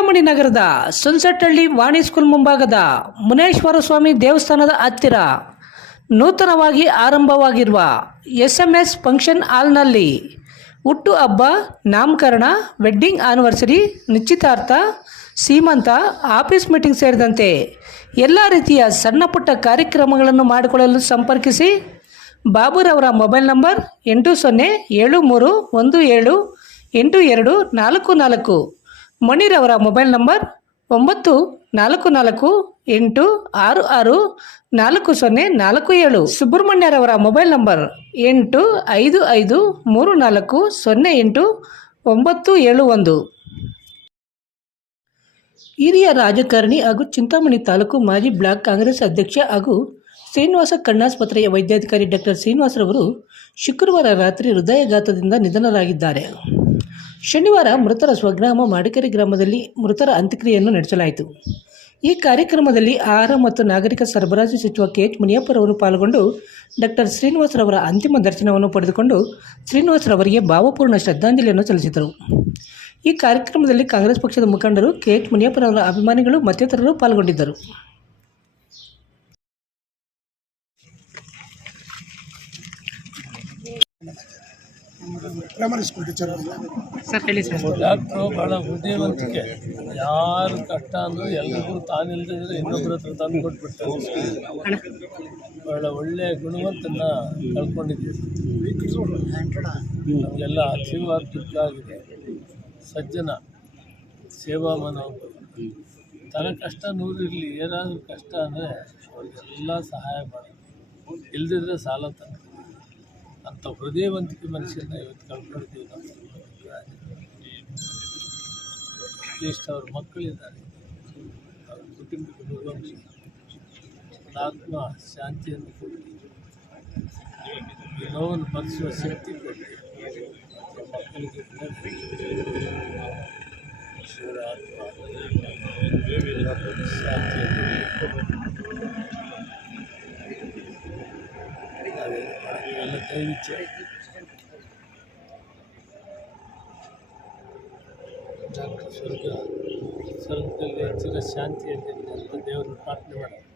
ಚಿಂತಾಮಣಿ ನಗರದ ಸುನ್ಸೆಟ್ಟಹಳ್ಳಿ ವಾಣಿ ಸ್ಕೂಲ್ ಮುಂಭಾಗದ ಮುನೇಶ್ವರ ಸ್ವಾಮಿ ದೇವಸ್ಥಾನದ ಹತ್ತಿರ ನೂತನವಾಗಿ ಆರಂಭವಾಗಿರುವ SMS ಫಂಕ್ಷನ್ ಹಾಲ್ನಲ್ಲಿ ಹುಟ್ಟು ಹಬ್ಬ, ನಾಮಕರಣ, ವೆಡ್ಡಿಂಗ್ ಆನಿವರ್ಸರಿ, ನಿಶ್ಚಿತಾರ್ಥ, ಸೀಮಂತ, ಆಫೀಸ್ ಮೀಟಿಂಗ್ ಸೇರಿದಂತೆ ಎಲ್ಲ ರೀತಿಯ ಸಣ್ಣ ಪುಟ್ಟ ಕಾರ್ಯಕ್ರಮಗಳನ್ನು ಮಾಡಿಕೊಳ್ಳಲು ಸಂಪರ್ಕಿಸಿ. ಬಾಬುರವರ ಮೊಬೈಲ್ ನಂಬರ್ 8017178244. ಮಣಿರವರ ಮೊಬೈಲ್ ನಂಬರ್ 9448664047. ಸುಬ್ರಹ್ಮಣ್ಯರವರ ಮೊಬೈಲ್ ನಂಬರ್ 8553408971. ಹಿರಿಯ ರಾಜಕಾರಣಿ ಹಾಗೂ ಚಿಂತಾಮಣಿ ತಾಲೂಕು ಮಾಜಿ ಬ್ಲಾಕ್ ಕಾಂಗ್ರೆಸ್ ಅಧ್ಯಕ್ಷ ಹಾಗೂ ಶ್ರೀನಿವಾಸ ಕಣ್ಣಾಸ್ಪತ್ರೆಯ ವೈದ್ಯಾಧಿಕಾರಿ ಡಾಕ್ಟರ್ ಶ್ರೀನಿವಾಸರವರು ಶುಕ್ರವಾರ ರಾತ್ರಿ ಹೃದಯಾಘಾತದಿಂದ ನಿಧನರಾಗಿದ್ದಾರೆ. ಶನಿವಾರ ಮೃತರ ಸ್ವಗ್ರಾಮ ಮಾಡಿಕೆರೆ ಗ್ರಾಮದಲ್ಲಿ ಮೃತರ ಅಂತ್ಯಕ್ರಿಯೆಯನ್ನು ನಡೆಸಲಾಯಿತು. ಈ ಕಾರ್ಯಕ್ರಮದಲ್ಲಿ ಆಹಾರ ಮತ್ತು ನಾಗರಿಕ ಸರಬರಾಜು ಸಚಿವ KH ಮುನಿಯಪ್ಪರವರು ಪಾಲ್ಗೊಂಡು ಡಾಕ್ಟರ್ ಶ್ರೀನಿವಾಸರವರ ಅಂತಿಮ ದರ್ಶನವನ್ನು ಪಡೆದುಕೊಂಡು ಶ್ರೀನಿವಾಸರವರಿಗೆ ಭಾವಪೂರ್ಣ ಶ್ರದ್ಧಾಂಜಲಿಯನ್ನು ಸಲ್ಲಿಸಿದರು. ಈ ಕಾರ್ಯಕ್ರಮದಲ್ಲಿ ಕಾಂಗ್ರೆಸ್ ಪಕ್ಷದ ಮುಖಂಡರು, KH ಮುನಿಯಪ್ಪರವರ ಅಭಿಮಾನಿಗಳು ಮತ್ತಿತರರು ಪಾಲ್ಗೊಂಡಿದ್ದರು. ಸರ್ ಹೇಳಿ ಸರ್. ಡಾಕ್ಟ್ರು ಭಾಳ ಬುದ್ಧಿವಂತಿಕೆ. ಯಾರು ಕಷ್ಟ ಅಂದರೂ ಎಲ್ರಿಗೂ ತಾನಿಲ್ದಿದ್ರೆ ಇನ್ನೊಬ್ಬರ ಹತ್ರ ತಂದು ಕೊಟ್ಬಿಡ್ತಾರೆ. ಭಾಳ ಒಳ್ಳೆಯ ಗುಣವಂತನ ಕಳ್ಕೊಂಡಿದ್ದೀವಿ. ನಮಗೆಲ್ಲ ಆಶೀರ್ವಾದಕ್ಕಾಗಿದೆ. ಸಜ್ಜನ, ಸೇವಾ ಮನೋಭಾವ. ತನ್ನ ಕಷ್ಟ ನೂರಿರಲಿ, ಏನಾದರೂ ಕಷ್ಟ ಅಂದರೆ ಅವ್ರಿಗೆಲ್ಲ ಸಹಾಯ ಮಾಡೋದು, ಇಲ್ದಿದ್ರೆ ಸಾಲ ತಂದು ಅಂಥ ಹೃದಯವಂತಿಕೆ ಮನುಷ್ಯನ ಇವತ್ತು ಕಳ್ಕೊಂಡಿದ್ದೀವಿ. ನಮ್ಮ ಅಟ್ಲೀಸ್ಟ್ ಅವ್ರ ಮಕ್ಕಳಿದ್ದಾರೆ, ಅವ್ರ ಕುಟುಂಬಕ್ಕೆ ಭಗವಂತ ಆತ್ಮ ಶಾಂತಿಯನ್ನು ಕೊಟ್ಟು, ಈ ನೋವನ್ನು ಭರಿಸುವ ಶಕ್ತಿ ಕೊಟ್ಟು, ಮಕ್ಕಳಿಗೆ ಶಿವರ ಆತ್ಮ ಶಾಂತಿಯನ್ನು ಎಲ್ಲ ಕೈವಿಚ್ಚೆ. ಡಾಕ್ಟರ್ ಸ್ವರ್ಗದಲ್ಲಿ ಹೆಚ್ಚಿನ ಶಾಂತಿಯಲ್ಲಿ ಅಂತ ದೇವರು ಪ್ರಾರ್ಥನೆ ಮಾಡೋದು.